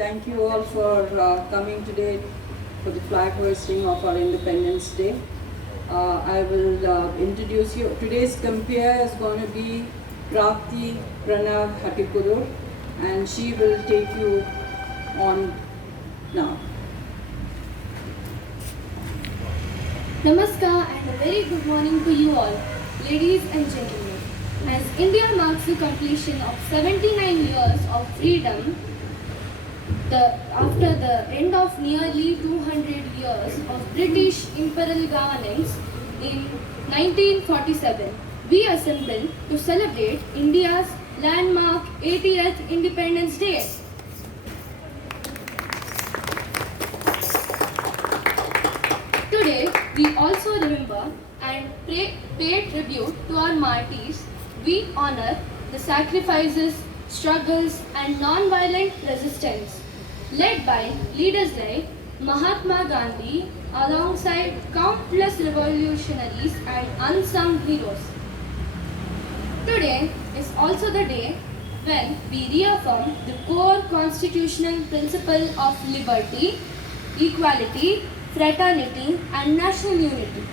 thank you all for coming today for the flag hoisting of our Independence Day. I will introduce you. Today's compere is going to be Prapti Pranav Hatikudur, and she will take you on now. Namaskar and a very good morning to you all, ladies and gentlemen. As India marks the completion of 79 years of freedom, after the end of nearly 200 years of British imperial governance in 1947, we assemble to celebrate India's landmark 80th Independence Day. Today, we also remember and pay tribute to our martyrs. We honor the sacrifices, struggles, and non-violent resistance led by leaders like Mahatma Gandhi alongside countless revolutionaries and unsung heroes. Today is also the day when we reaffirm the core constitutional principle of liberty, equality, fraternity, and national unity.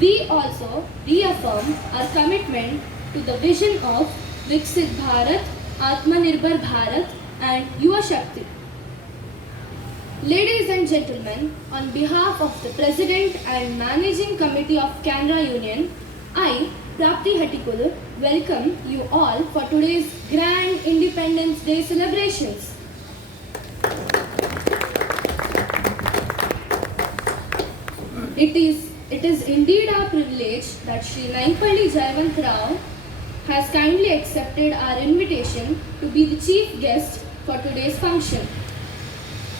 We also reaffirm our commitment to the vision of Viksit Bharat, Atmanirbhar Bharat, and Yuva Shakti. Ladies and gentlemen, on behalf of the President and Managing Committee of Canara Union, I, Prapti Hatikudur, welcome you all for today's Grand Independence Day celebrations. It is indeed our privilege that Sri Naipalli Jayawant Rao has kindly accepted our invitation to be the chief guest for today's function.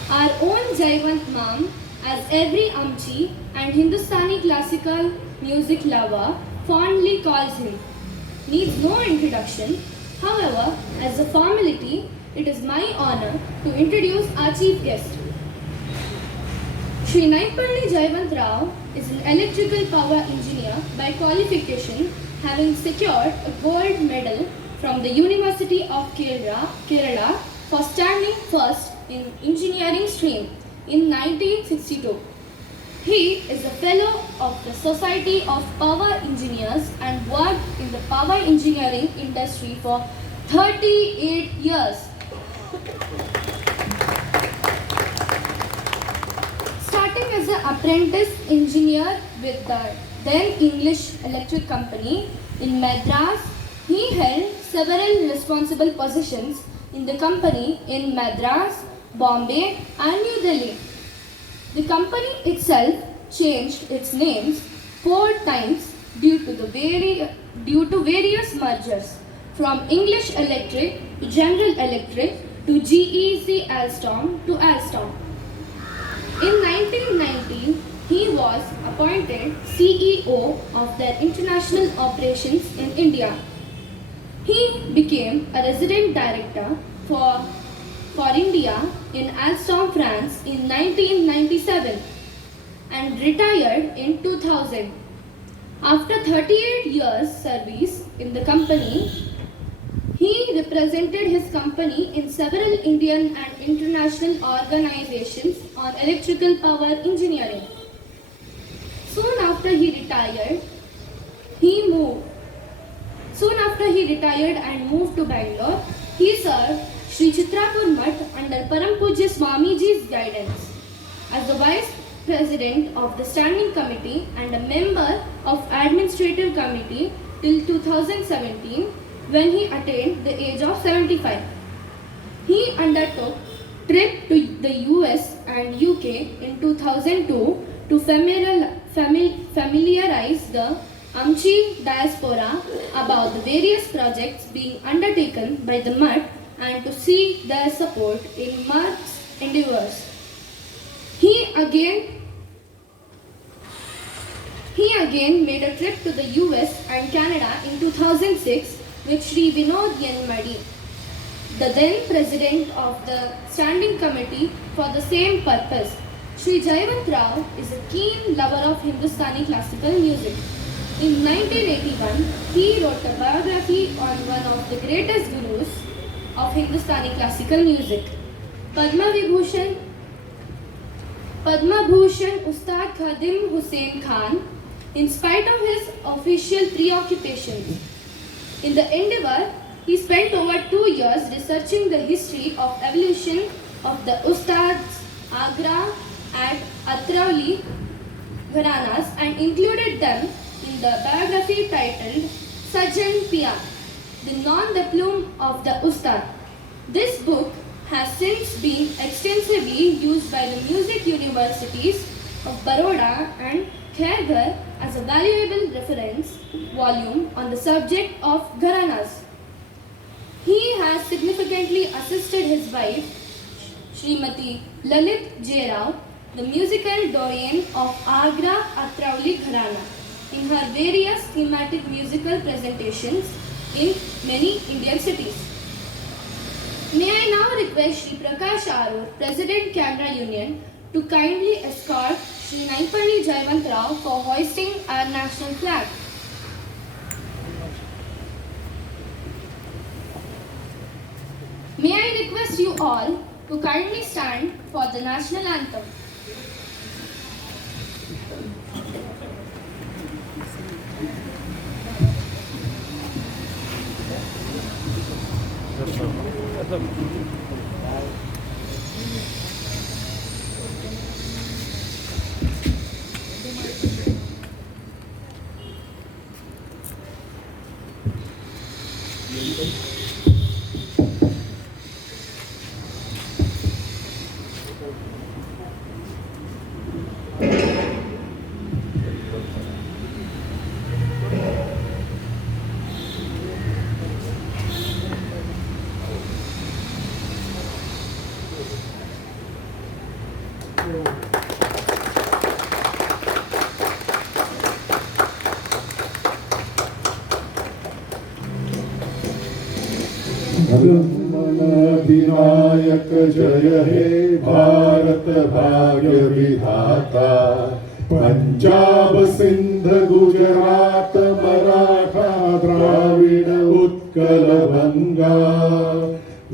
Our own Jayawant Ma'am, as every Amchi and Hindustani classical music lover fondly calls him, needs no introduction. However, as a formality, it is my honor to introduce our chief guest. Sri Naipalli Jayawant Rao is an electrical power engineer by qualification, having secured a gold medal from the University of Kerala for standing first in engineering stream in 1962. He is a fellow of the Society of Power Engineers and worked in the power engineering industry for 38 years. Starting as an apprentice engineer with the then English Electric Company in Madras, he held several responsible positions in the company in Madras, Bombay and New Delhi. The company itself changed its names 4 times due to various mergers, from English Electric to General Electric to GEC Alstom to Alstom. In 1990, he was appointed CEO of their international operations in India. He became a resident director for India in Alstom, France in 1997 and retired in 2000. After 38 years service in the company, he represented his company in several Indian and international organizations on electrical power engineering. Soon after he retired and moved to Bangalore, he served Sri Chitrapur Mutt under Param Pujya Swamiji's guidance as the Vice President of the Standing Committee and a member of Administrative Committee till 2017, when he attained the age of 75. He undertook trip to the US and UK in 2002 to familiarize the Amchi diaspora about the various projects being undertaken by the Mutt and to seek their support in Mutt's endeavors. He again made a trip to the US and Canada in 2006 with Sri Vinod Yenmadi, the then president of the Standing Committee for the same purpose. Sri Jayawant Rao is a keen lover of Hindustani classical music. In 1981, he wrote a biography on one of the greatest gurus of Hindustani classical music. Padma Vibhushan Padma Bhushan Ustad Khadim Hussain Khan, in spite of his official preoccupations. In the endeavor, he spent over 2 years researching the history of evolution of the Ustads Agra and Atrauli Gharanas and included them in the biography titled Sajan Pia, the non-diplom of the Ustad. This book has since been extensively used by the music universities of Baroda and Khairghar as a valuable reference volume on the subject of Gharanas. He has significantly assisted his wife, Srimati Lalit J. Rao, the musical doyen of Agra Atrauli Gharana, in her various thematic musical presentations in many Indian cities. May I now request Shri Prakash Arur, President Canara Union, to kindly escort Shri Naipalli Jayawant Rao for hoisting our national flag. May I request you all to kindly stand for the national anthem. Vinayak जय हे भारत भाग्य विधाता पंजाब सिंध गुजरात मराठा द्राविड उत्कल गंगा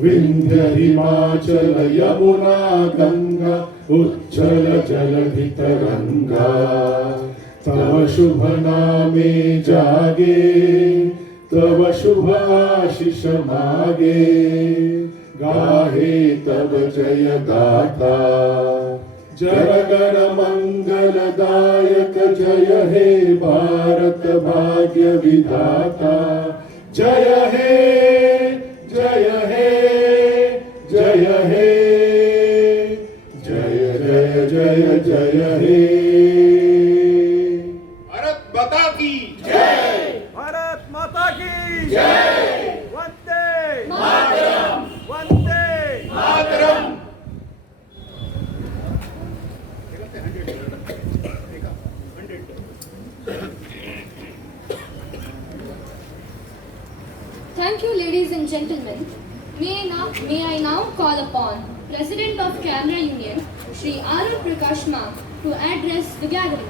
विंध्य हिमाचल यमुना गंगा उच्छल जलधि तरंगा तव शुभ नामे जागे तव शुभ आशीष मागे गाहे तब जय गाथा जनगण मंगलदायक जय हे भारत भाग्य विधाता जय हे जय हे जय हे जय जय जय जय हे भारत माता की जय भारत माता की जय Vande Mataram Vande Mataram Thank you, ladies and gentlemen. May I now call upon President of Canara Union, Shri Arun Prakash Ma, to address the gathering.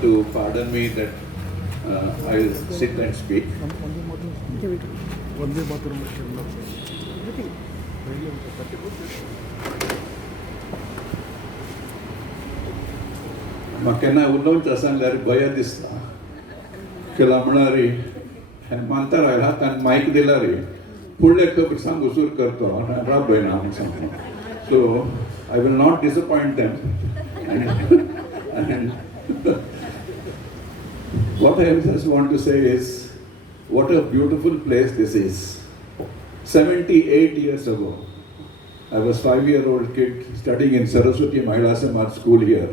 To pardon me that I sit and speak. म्हाका उलोवंच आसा जाल्यार भंय दिसता केला म्हणणारी मानता रावला हातान मायक दिला रे फुडले खबर सांगूसूर करतो राव भयना हांव सांगता so I will not disappoint them and what I just want to say is what a beautiful place this is. 78 years ago I was 5-year-old kid studying in Saraswati Mahila Samaj school here,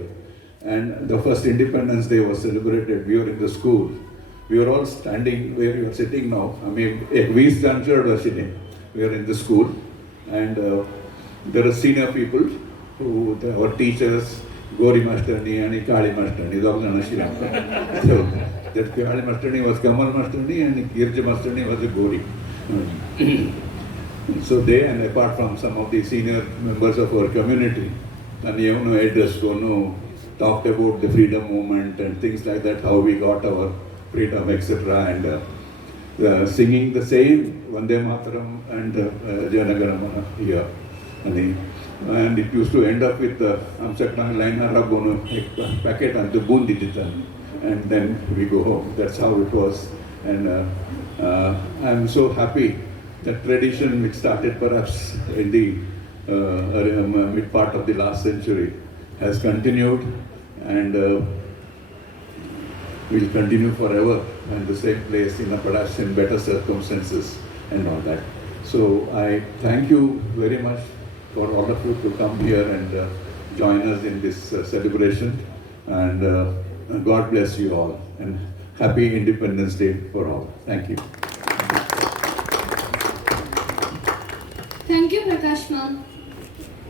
and the first Independence Day was celebrated. We were in the school. We were all standing where we are sitting now. I mean, we standard were sitting. We were in the school, and there are senior people who our teachers, Gori Mastarni and Kali Mastarni, so that Kali Mastarni was Kamal Mastarni and Kirja Mastarni was a Gori. So they, and apart from some of the senior members of our community, and address talked about the freedom movement and things like that, how we got our freedom, etc. And singing the same Vande Mataram and Janagaramana here. And it used to end up with Amsakna line Harabono packet and the Bundi Digital. And then we go home. That's how it was. And I'm so happy that tradition which started perhaps in the mid part of the last century has continued and will continue forever in the same place, perhaps in better circumstances and all that. So I thank you very much for all of you to come here and join us in this celebration, and God bless you all, and happy Independence Day for all. Thank you. Thank you, Prakash ma'am.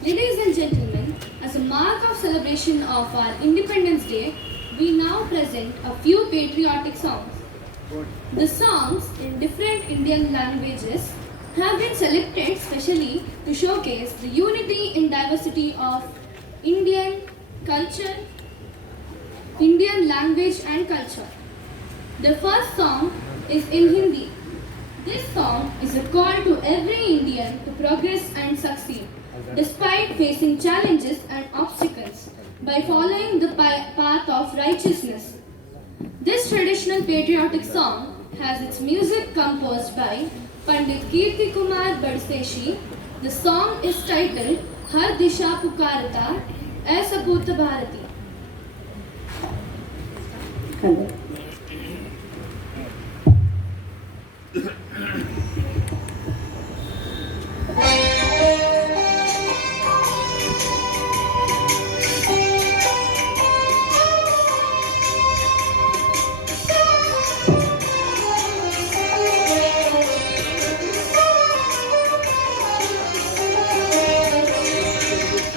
Ladies and gentlemen, as a mark of celebration of our Independence Day, we now present a few patriotic songs. The songs in different Indian languages have been selected specially to showcase the unity in diversity of Indian culture, Indian language and culture. The first song is in Hindi. This song is a call to every Indian to progress and succeed, despite facing challenges and obstacles, by following the path of righteousness. This traditional patriotic song has its music composed by Pandit Kirti Kumar Badseshi. The song is titled Har Disha Pukarata, Ae Saput Bharati. Hello.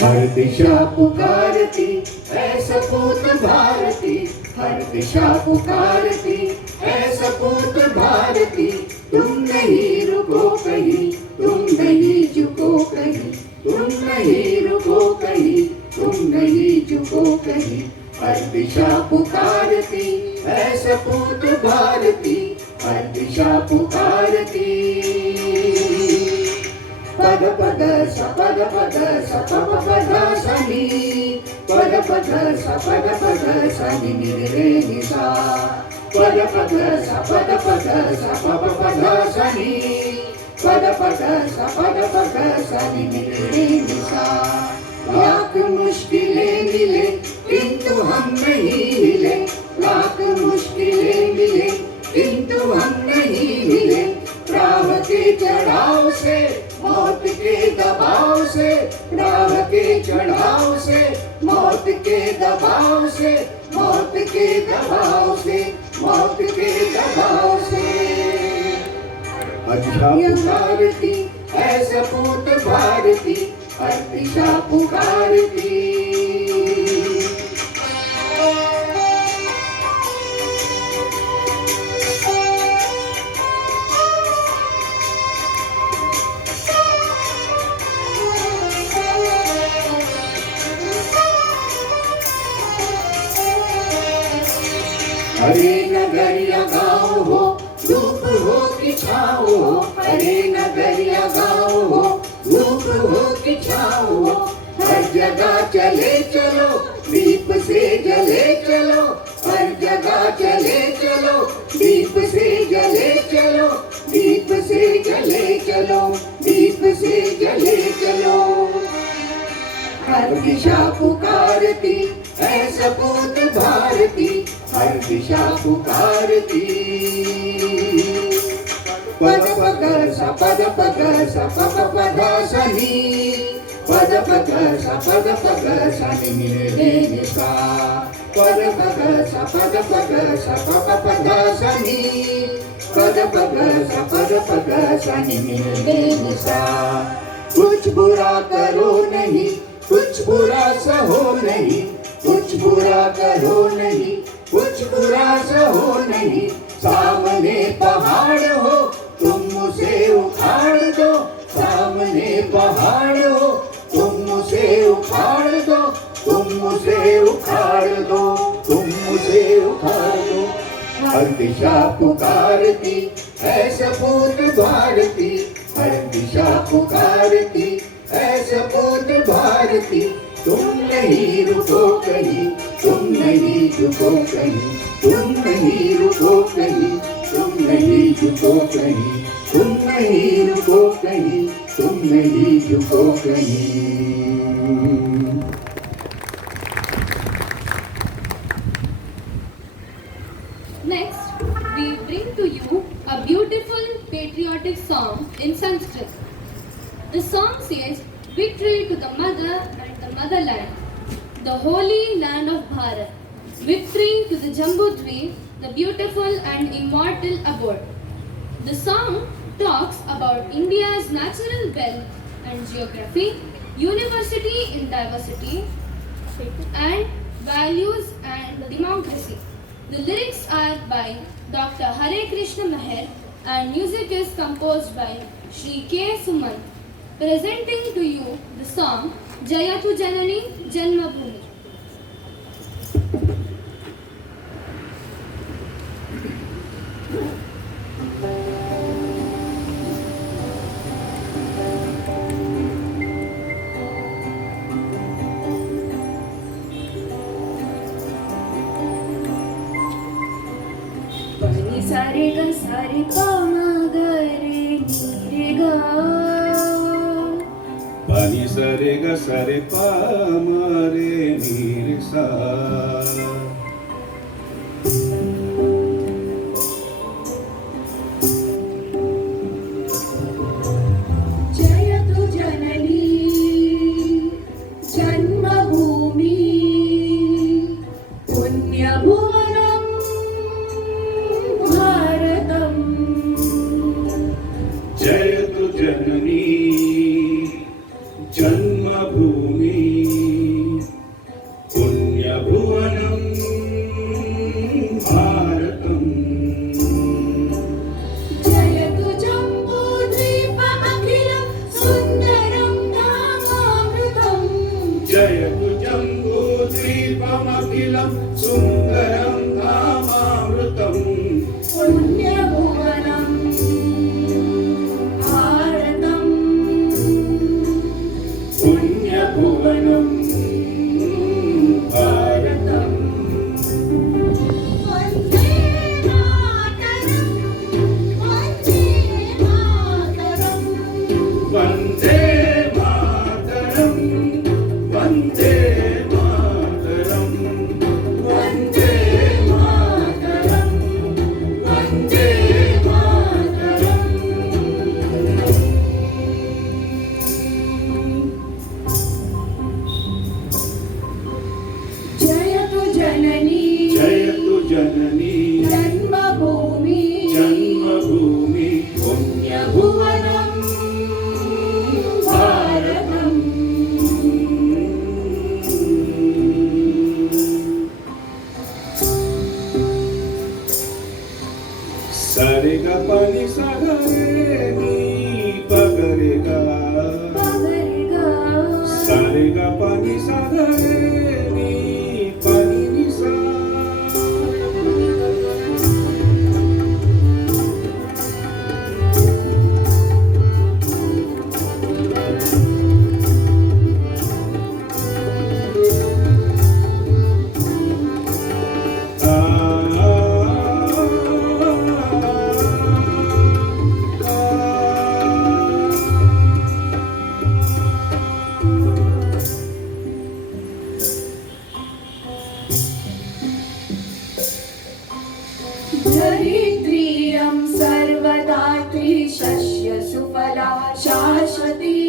हर दिशा पुकारती ऐ सपूत भारती, हर दिशा पुकारती ऐ सपूत भारती। तुम नहीं रुको कहीं, तुम नहीं झुको कहीं, तुम नहीं रुको कहीं, तुम नहीं झुको कहीं। हर दिशा पुकारती ऐ सपूत भारती, हर दिशा पुकारती। पद पद स पद पद स प प पद स नि, पद पद स पद पद स नि नि रे नि सा, पद पद स पद पद स प प पद स नि, पद पद स पद पद स नि नि रे नि सा। लाख मुश्किलें मिले किंतु हम नहीं हिले, लाख मुश्किलें मिले किंतु हम नहीं हिले। राह के चढ़ाव से, मौत के दबाव से, राह के चढ़ाव से, मौत के दबाव से, मौत के दबाव से, मौत के दबाव से। हर दिशा पुकारती ऐ सपूत भारती, हर दिशा पुकारती। हरे नगर या गाँव हो, धूप हो कि छाँव हो, हरे नगर या गाँव हो, धूप हो कि छाँव हो। हर जगह चले चलो, दीप से जले चलो, हर जगह चले चलो, दीप से जले चलो, दीप से जले चलो, दीप से जले चलो। हर दिशा पुकारती ऐ सपूत भारती, हर दिशा पुकारती। पद पद स पद पद स प प पद स नि, पद पद स पद पद स नि नि रे नि सा, पद पद स पद पद स प प पद स नि, पद पद स पद पद स नि नि रे नि सा। कुछ बुरा करो नहीं, कुछ बुरा सहो नहीं, कुछ बुरा करो नहीं, कुछ बुरा सहो नहीं। सामने पहाड़ हो तुम उसे उखाड़ दो, सामने पहाड़ हो तुम उसे उखाड़ दो, तुम उसे उखाड़ दो, तुम उसे उखाड़ दो। हर दिशा पुकारती है सपूत भारती, हर दिशा पुकारती है सपूत भारती। तुम नहीं रुको कहीं, तुम नहीं रुको कहीं, तुम नहीं रुको कहीं, तुम नहीं रुको कहीं, तुम नहीं रुको कहीं, तुम नहीं रुको कहीं। Next, we bring to you a beautiful patriotic song in Sanskrit. The song says, "Victory to the mother and the motherland, the holy land of Bharat. Victory to the Jambudvi, the beautiful and immortal abode." The song talks about India's natural wealth and geography, university in diversity, and values and democracy. The lyrics are by Dr. Hare Krishna Meher and music is composed by Shri K. Sumant. Presenting to you the song Jayatu Janani Janmabhoomi. सारे ग सारे प म ग रे नी रे ग पानी सरे ग सरे पा मारे नीर सा। जयतु जननी जन्मभूमि पुण्यभुवनं भारतम्। जयतु जननी जन्मभूमि पुण्यभुवनं भारतम्। जयतु जम्बूद्वीप अखिलं सुन्दरं धामामृतम्। जयतु जम्बूद्वीपमखिलं सुन्दरं धामामृतम्। पुण्यभुवनं भारतम्। पुण्यभुवनं भारतम्। वन्दे मातरम्, वन्दे मातरम्। वन्दे मातरम्, वन्दे मातरम्, वन्दे मातरम्, वन्दे जयतु जननी जयतु जननी जन्मभूमि जन्मभूमि पुण्यभुवनं भारतम्। सरे ग पनि सगरे नी पगरे ग पगरेगा सरे ग पनि सगरे नी पनि नि सा। धरित्रियं सर्वदा त्रिशस्य सुफला शाश्वती।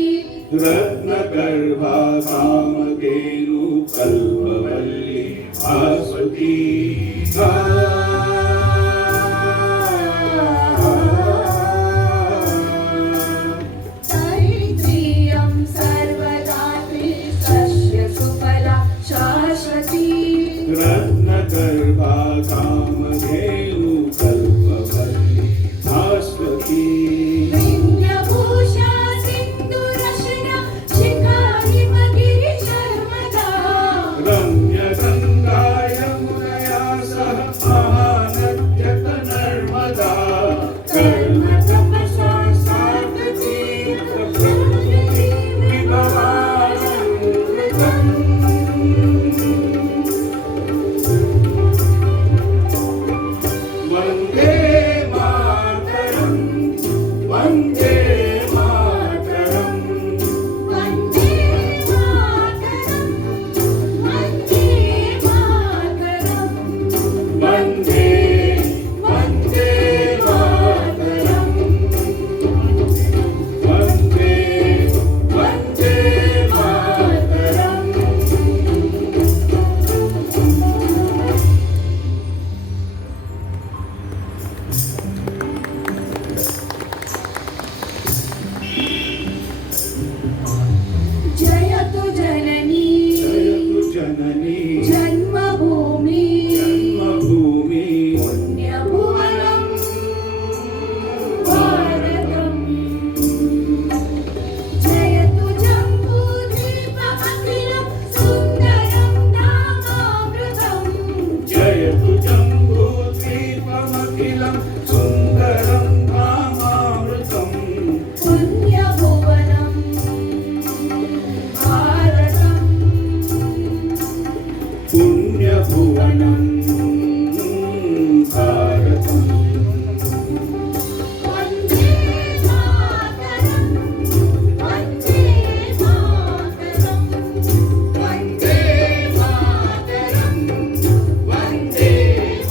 रत्नगर्भा कामधेनु कल्पवल्ली भास्वती। धरित्रियं वन्दे मातरम् वन्दे मातरम् वन्दे मातरम् वन्दे वन्दे मातरम् वन्दे वन्दे मातरम् जयतु जननी जयतु जननी जन्मभूमि जन्मभूमि पुण्यभुवनं भारतम् जयतु जम्बूद्वीपमखिलं सुन्दरं नामामृतम् जयतु जम्बूद्वीपमखिलं सुन्दरं धामामृतम् पुण्यभुवनं भारतम् पुण्यभुवनं भारतम् वन्दे मातरम् वन्दे मातरम् वन्दे मातरम् वन्दे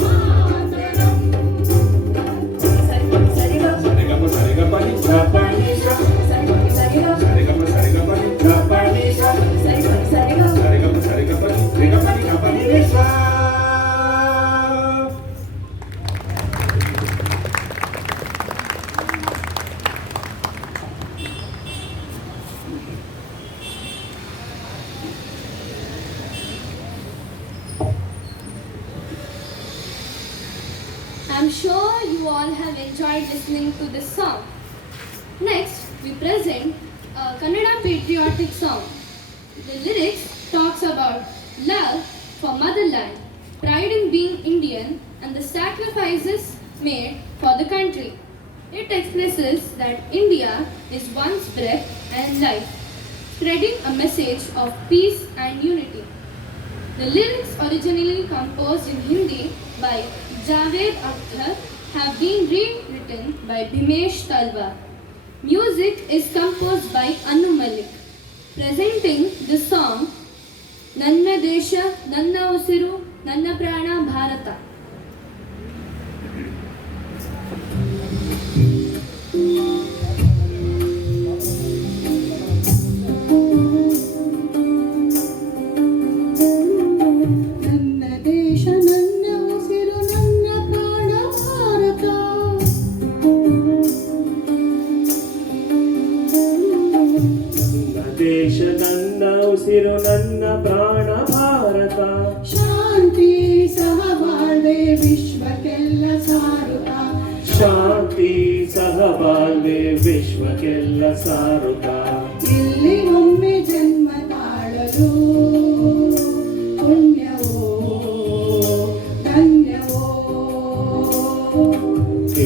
मातरम् सरिगा सरिगम सरिगपनि सरिगा सरिगा सरिगम सरिगपनि गपनि सरिगा सरिगा सरिगम सरिगपनि रिगपनि गपनि रेसा I'm sure you all have enjoyed listening to this song. Next, we present a Kannada patriotic song. The lyrics talks about love for motherland, pride in being Indian, and the sacrifices made for the country. It expresses that India is one's breath and life, spreading a message of peace and unity. The lyrics, originally composed in Hindi by Javed Akhtar, have been rewritten by Bhimesh Talwar. Music is composed by Anu Malik. Presenting the song Nanna Desha, Nanna Usiru, Nanna Prana Bharata. ನನ್ನ ದೇಶ ನನ್ನ ಉಸಿರು ನನ್ನ ಪ್ರಾಣ ಭಾರತ ನನ್ನ ದೇಶ ನನ್ನ ಉಸಿರು ನನ್ನ ಪ್ರಾಣ ಭಾರತ ಶಾಂತಿ ಸಹಬಾಳ್ವೆ ವಿಶ್ವಕ್ಕೆಲ್ಲ ಸಾರುತ್ತ ಶಾಂತಿ ಸಹಬಾಳ್ವೆ ವಿಶ್ವಕ್ಕೆಲ್ಲ ಸಾರುತ್ತ ಇಲ್ಲಿ ಒಮ್ಮೆ ಜನ್ಮ ತಾಳಲು ಪುಣ್ಯವೋ ಧನ್ಯವೋ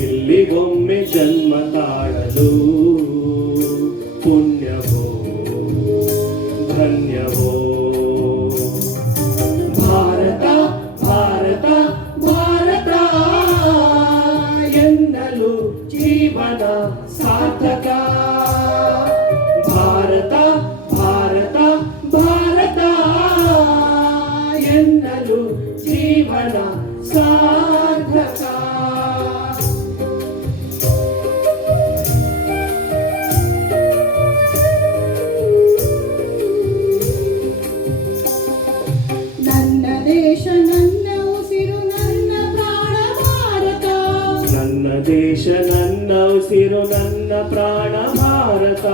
ಇಲ್ಲಿಗೊಮ್ಮೆ ಜನ್ಮ ತಾಳಲು ಪುಣ್ಯವೋ ಧನ್ಯವೋ ಭಾರತ ಭಾರತ ಭಾರತ ಎನ್ನಲು ಜೀವನ ಸಾರ್ಥಕ ಭಾರತ ಭಾರತ ಭಾರತ ಎನ್ನಲು ಜೀವನ ಸಾರ್ಥಕ ನನ್ನ ದೇಶ ನನ್ನ ಉಸಿರು ನನ್ನ ಪ್ರಾಣ ಭಾರತ ನನ್ನ ದೇಶ ನನ್ನ ಉಸಿರು ನನ್ನ ಪ್ರಾಣ ಭಾರತ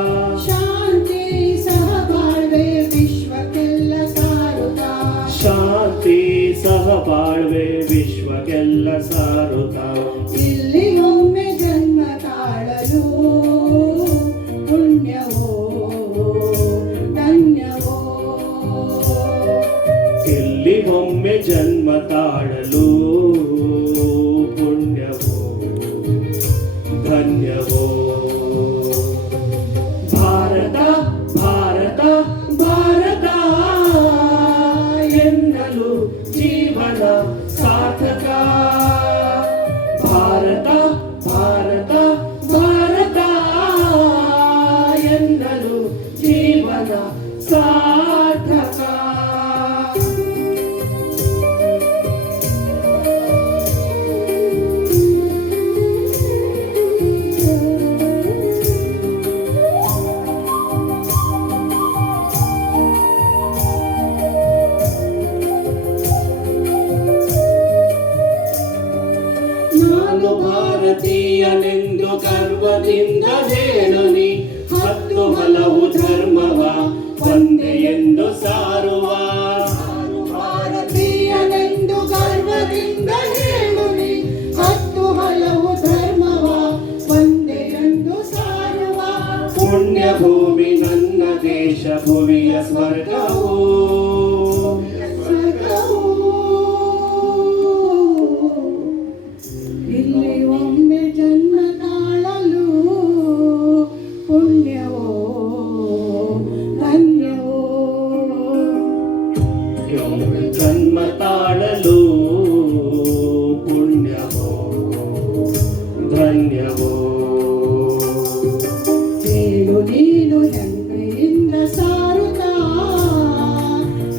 ಶಾಂತಿ ಸಹಬಾಳ್ವೆ ವಿಶ್ವಕ್ಕೆಲ್ಲ ಸಾರುತ್ತ ಶಾಂತಿ ಸಹಬಾಳ್ವೆ ವಿಶ್ವಕ್ಕೆಲ್ಲ ಸಾರುತ್ತ ಇಲ್ಲಿ ಒಮ್ಮೆ ಜನ್ಮ ತಾಳಲು ಪುಣ್ಯವೋ ಧನ್ಯವೋ ಇಲ್ಲಿಗೊಮ್ಮೆ ಜನ್ಮ ತಾಳಲು ಪುಣ್ಯವೋ ಧನ್ಯವೋ ಭಾರತ ಭಾರತ ಭಾರತ ಎನ್ನಲು ಜೀವನ ಸಾರ್ಥಕ ಭಾರತ सार्थका ನಾನು ಭಾರತೀಯನೆಂದು ಗರ್ವದಿಂದ ಹೇಳಲಿ, ಹತ್ತು ಹಲವು ಧರ್ಮವ ಒಂದೇ ಎಂದು ಸಾರುವ. ಭಾರತೀಯನೆಂದು ಗರ್ವದಿಂದ ಹೇಳುನಿ, ಹತ್ತು ಹಲವು ಧರ್ಮವ ಒಂದೇ ಎಂದು ಸಾರುವ. ಪುಣ್ಯ ಭೂಮಿ ನನ್ನ ದೇಶ, ಭುವಿಯ ಸ್ವರ್ಗವು. ಇಲ್ಲಿ ಒಮ್ಮೆ ಜನ್ಮ ತಾಳಲು ಪುಣ್ಯವೋ ಧನ್ಯವೋ. ಜನ್ಮ ತಾಳಲು ಪುಣ್ಯವೋ ಧನ್ಯವೋ. ಹೇಳು ನೀನು ಹೆಮ್ಮೆಯಿಂದ ಸಾರುತ್ತಾ,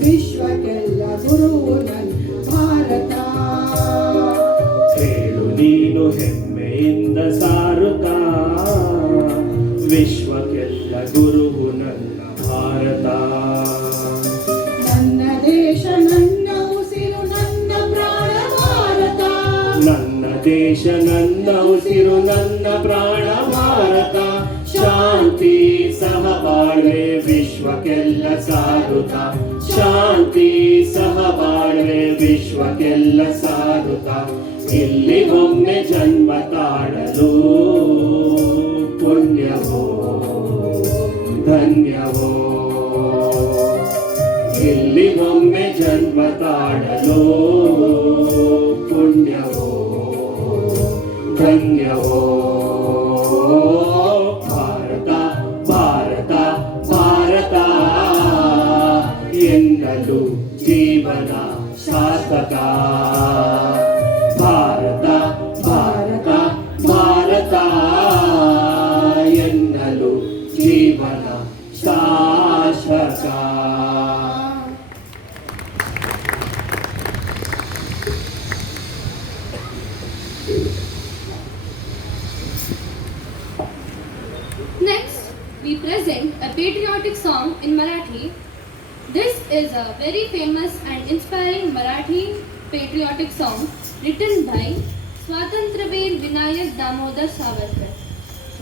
ವಿಶ್ವಕ್ಕೆಲ್ಲ ಗುರುವು ನನ್ನ ಭಾರತ. ಹೇಳು ನೀನು ಹೆಮ್ಮೆಯಿಂದ ಸಾರುತ್ತಾ, ವಿಶ್ವಕ್ಕೆಲ್ಲ ಗುರುವು ನನ್ನ ಭಾರತ. ನನ್ನ ದೇಶ ನನ್ನ ಉಸಿರು ನನ್ನ ಪ್ರಾಣ ಭಾರತ. ನನ್ನ ದೇಶ ನನ್ನ ಉಸಿರು ನನ್ನ ಪ್ರಾಣ ಭಾರತ. ಶಾಂತಿ ಸಹಬಾಳ್ವೆ ವಿಶ್ವಕ್ಕೆಲ್ಲ ಸಾರುತ್ತ, ಶಾಂತಿ ಸಹಬಾಳ್ವೆ ವಿಶ್ವಕ್ಕೆಲ್ಲ ಸಾರುತ್ತ. ಇಲ್ಲಿ ಒಮ್ಮೆ ಜನ್ಮ ತಾಳಲು ಪುಣ್ಯವೋ ಧನ್ಯವೋ. ಇಲ್ಲಿ ಒಮ್ಮೆ ಜನ್ಮ ತಾಳಲು ಪುಣ್ಯವೋ ಧನ್ಯವೋ. ಭಾರತ ಭಾರತ ಭಾರತ ಎನ್ನಲು ಜೀವನ ಸಾರ್ಥಕ. ಭಾರತ ಭಾರತ ಭಾರತ ಎನ್ನಲು ಜೀವನ ಶಾಶ್ವತ. Next, we present a patriotic song in Marathi. This is a very famous and inspiring Marathi patriotic song written by Swatantraveer Vinayak Damodar Savarkar.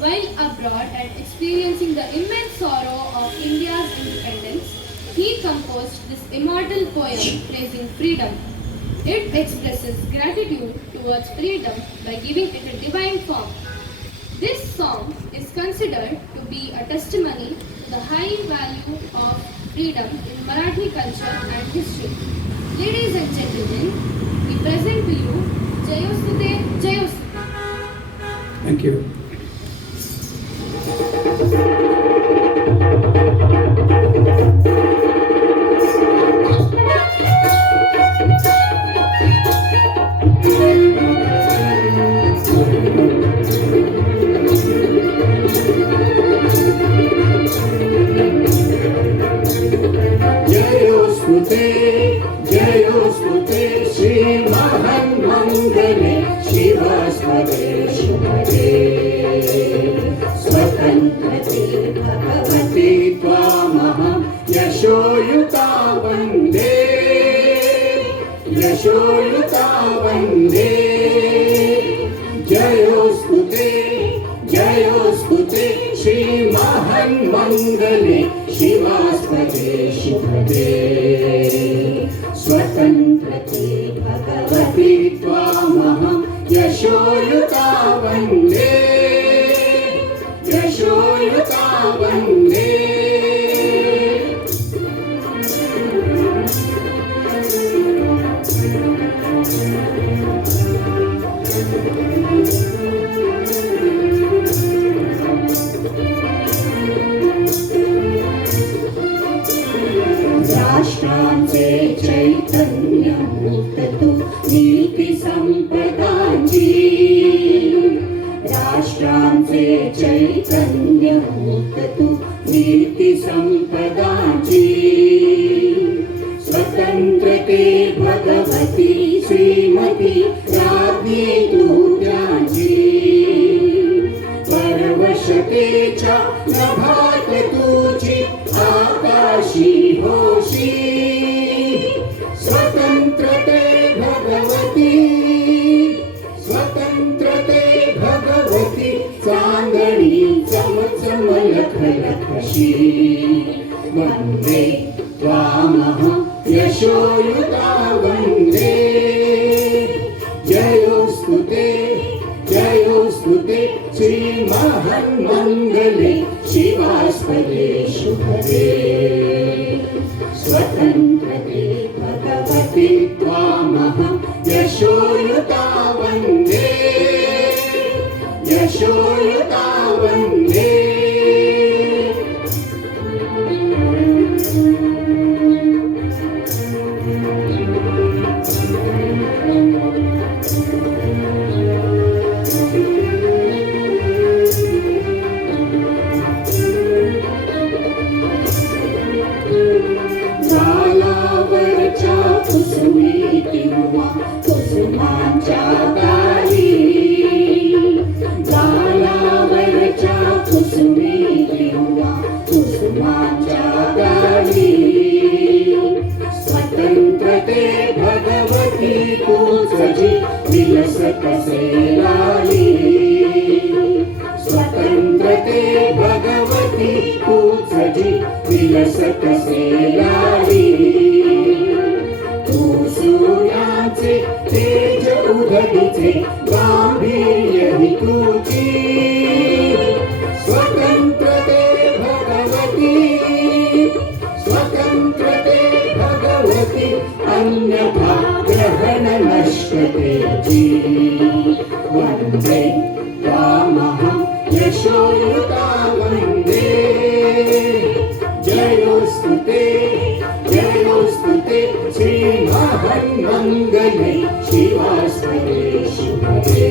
While abroad and experiencing the immense sorrow of India's independence, he composed this immortal poem praising freedom. It expresses gratitude towards freedom by giving it a divine form. This song is considered to be a testimony to the high value of freedom in Marathi culture and history. Ladies and gentlemen, we present to you Jayostute Jayostute. Thank you. Jayostute Shri महान मंगले शिव स्वदेशुपते. स्वतंत्रते भगवती त्वामहं यशोयुता वन्दे, यशोयुता वन्दे. जयोस्तुते श्री महान मंगले शिवास्पदे शुभदे. स्वतंत्रते भगवती त्वामहं यशोयुता वन्दे, यशोयुता वन्दे. राष्ट्रांचे चैतन्य मुक्ततु नीति संपदाची. राष्ट्रांचे चैतन्य मुक्ततु नीति संपदाची. स्वतंत्रतेच्या नभात तुझी आकाशी होशी स्वतंत्रते भगवती स्वतंत्रते भगवती चांदणी चमचम लखलखशी वंदे त्वामहं यशोयुता वंदे जयोस्तु ते श्रीमन्मङ्गले शिवास्पदे शुभदे स्वतन्त्रते भगवति त्वामहं यशोयुता वन्दे यशोयुता वन्दे गालावरच्या कुसुमी किंवा कुसुमांच्या गाली गालावरच्या कुसुमी किंवा कुसुमांच्या गाली स्वतंत्रते भगवती तूच जी विलसत सेलाली स्वतंत्रते भगवती तूच जी विलसत सेलाली तू सूर्याचे तेज उदगीचे गांभीर्य हि तुझी स्वतंत्रते भगवती स्वतंत्रते भगवती अन्यथा ग्रहण नश्यते जी वन्दे त्वामहं यशोयुता वन्दे जयोस्तु ते श्रीमन्मङ्गले शिवास्पदे शुभदे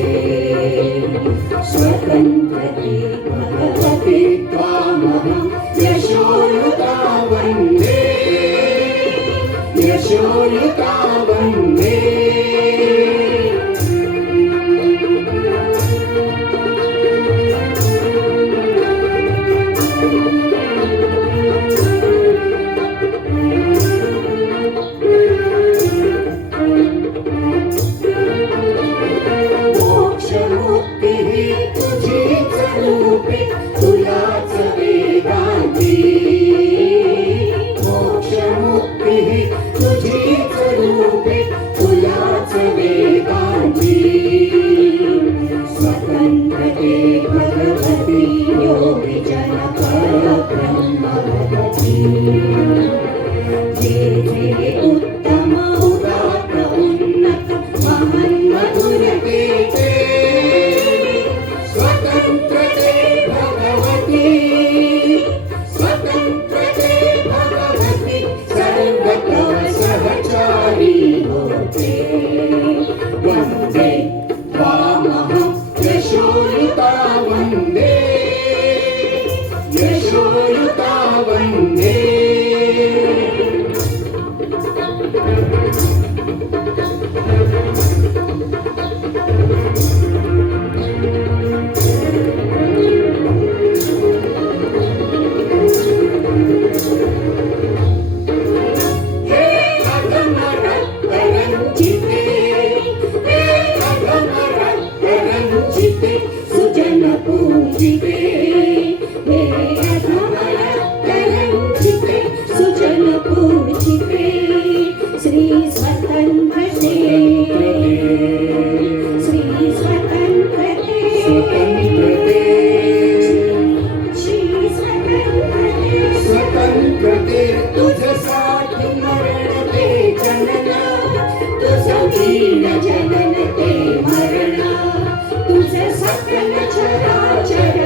स्वतन्त्रते भगवति त्वामहं यशोयुता वन्दे यशोयुता वन्दे स्वतंत्रते भगवती योगी जन ब्रह्मवती जे उत्तम उदात्त उन्नत महन्मधुरते ते स्वतंत्रते भगवती स्वतंत्रते भगवती सर्वतो सहचारी होते वन्दे त्वामहं यशोयुता वन्दे यशोयुता वन्दे हे अधमरत्तरञ्जिते हे अधमरत्तरञ्जिते सुजन पूजिते हे अधमरत्तरञ्जिते सुजन पूजिते श्री स्वतन्त्रते श्री स्वतन्त्रते स्वतन्त्रते श्री स्वतन्त्रते स्वतंत्रते तुझसाठी मरणते जनन तुझं वीण जनन ते मरण तुझं सकल चराचर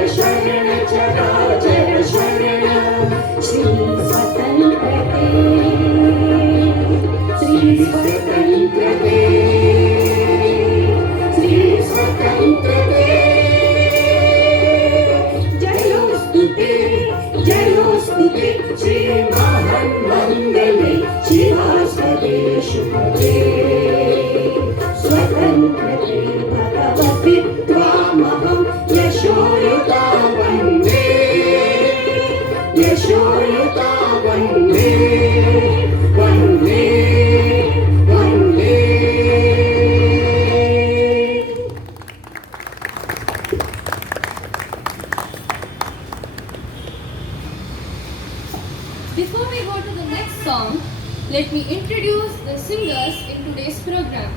Before we go to the next song, let me introduce the singers in today's program.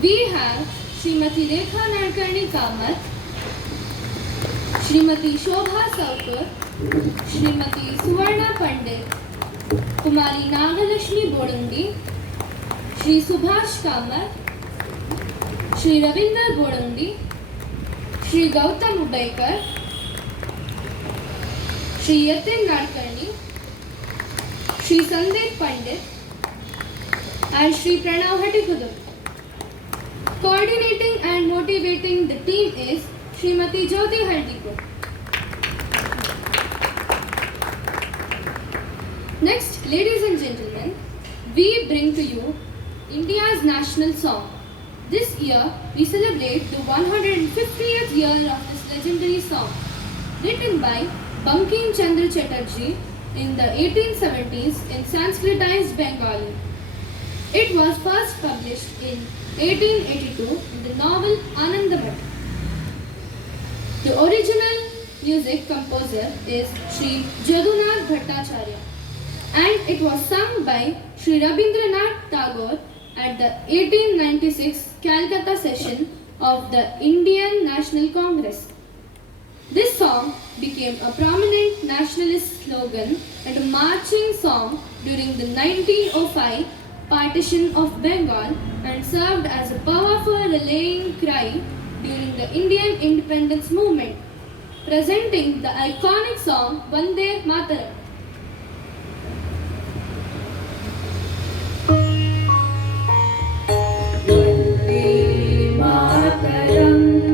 We have Srimati Rekha Nadkarni Kamath, Srimati Shobha Saukar, Srimati Suvarna Pandit, Kumari Nagalakshmi Bodundi, Shri Subhash Kamath, Shri Ravinder Bodundi, Shri Gautam Udaikar, Shri Yatin Nadkarni, Shri Sandeep Pandit, and Shri Pranav Hatikudur. Coordinating and motivating the team is Srimati Jyoti Haldipur. Next, ladies and gentlemen, we bring to you India's national song. This year, we celebrate the 150th year of this legendary song. Written by Bankim Chandra Chatterjee in the 1870s in Sanskritized Bengali. It was first published in 1882 in the novel Anandamath. The original music composer is Sri Jadunath Bhattacharya, and it was sung by Sri Rabindranath Tagore at the 1896 Calcutta session of the Indian National Congress. This song became a prominent nationalist slogan and a marching song during the 1905 partition of Bengal and served as a powerful rallying cry during the Indian independence movement, presenting the iconic song Vande Mataram. Vande Mataram.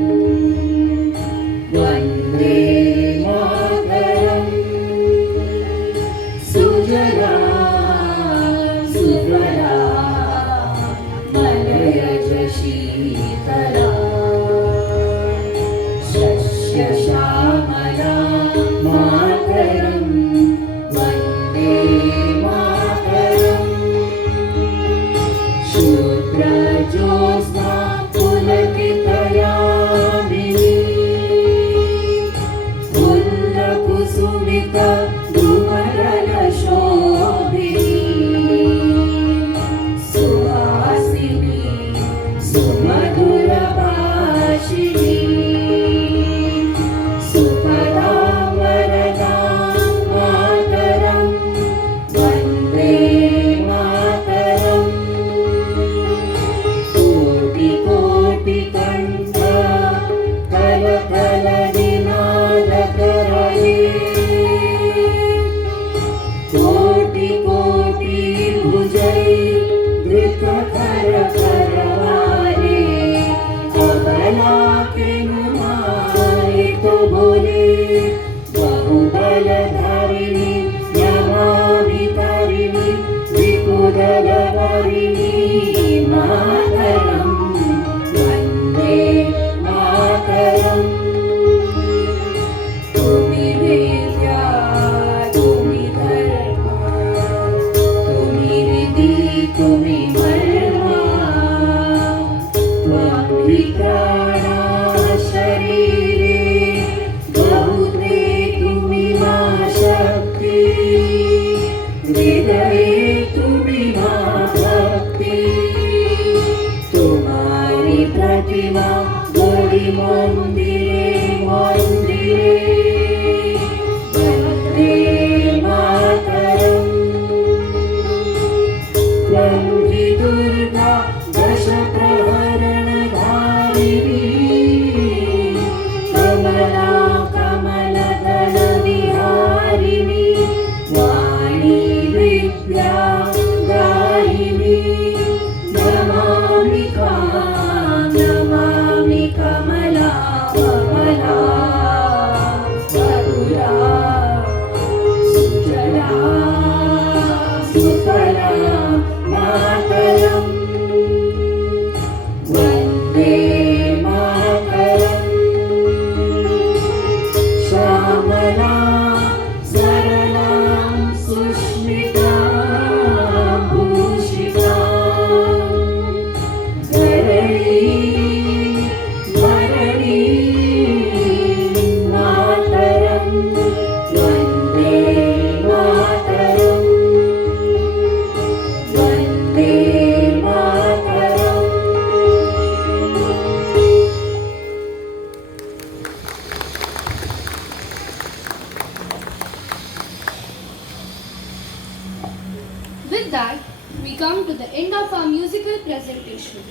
come to the end of our musical presentation.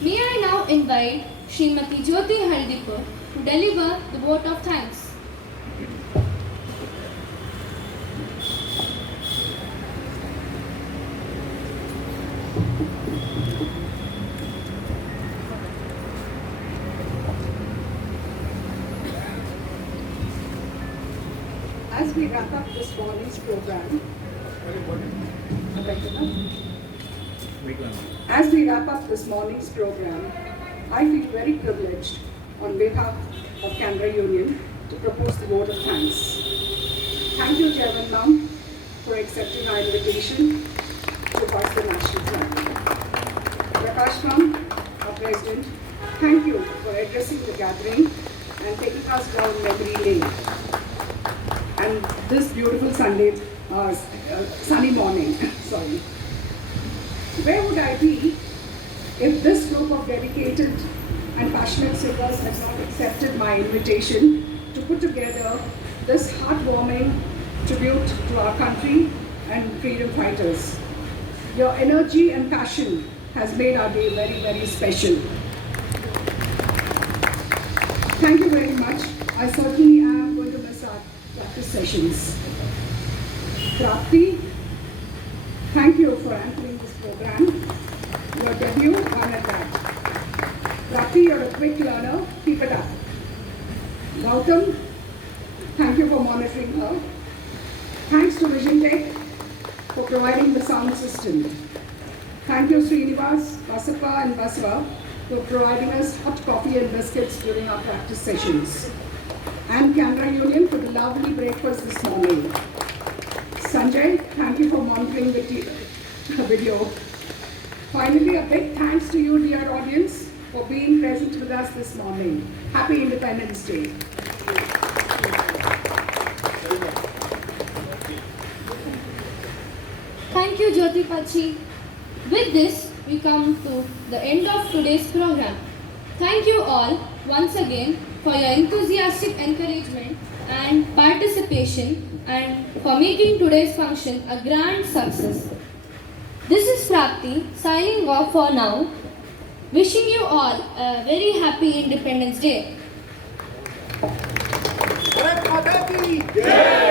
May I now invite Srimati Jyoti Haldipur to deliver the vote of thanks. As we wrap up this morning's program, I feel very privileged on behalf of Canberra Union to propose the vote of thanks. Thank you, Chairman Ma'am, for accepting our invitation to hoist the national flag. Prakash Ma'am, our President, thank you for addressing the gathering and taking us down memory lane. And this beautiful sunny morning, sorry. Where would I be if this group of dedicated and passionate singers had not accepted my invitation to put together this heartwarming tribute to our country and freedom fighters? Your energy and passion has made our day very, very special. Thank you very much. I certainly am going to miss our practice sessions. Prapti, thank you for anchoring this program. Your debut, one at that. Prapti, you're a quick learner. Keep it up. Gautam, thank you for monitoring her. Thanks to Vision Tech for providing the sound system. Thank you, Srinivas, Basappa and Basva, for providing us hot coffee and biscuits during our practice sessions. And Canberra Union for the lovely breakfast this morning. Sanjay, thank you for monitoring the video. Finally, a big thanks to you, dear audience, for being present with us this morning. Happy Independence Day. Thank you, Jyoti Pachi. With this, we come to the end of today's program. Thank you all once again for your enthusiastic encouragement and participation and for making today's function a grand success. This is Prapti signing off for now. Wishing you all a very happy Independence Day. Bharat माता की जय।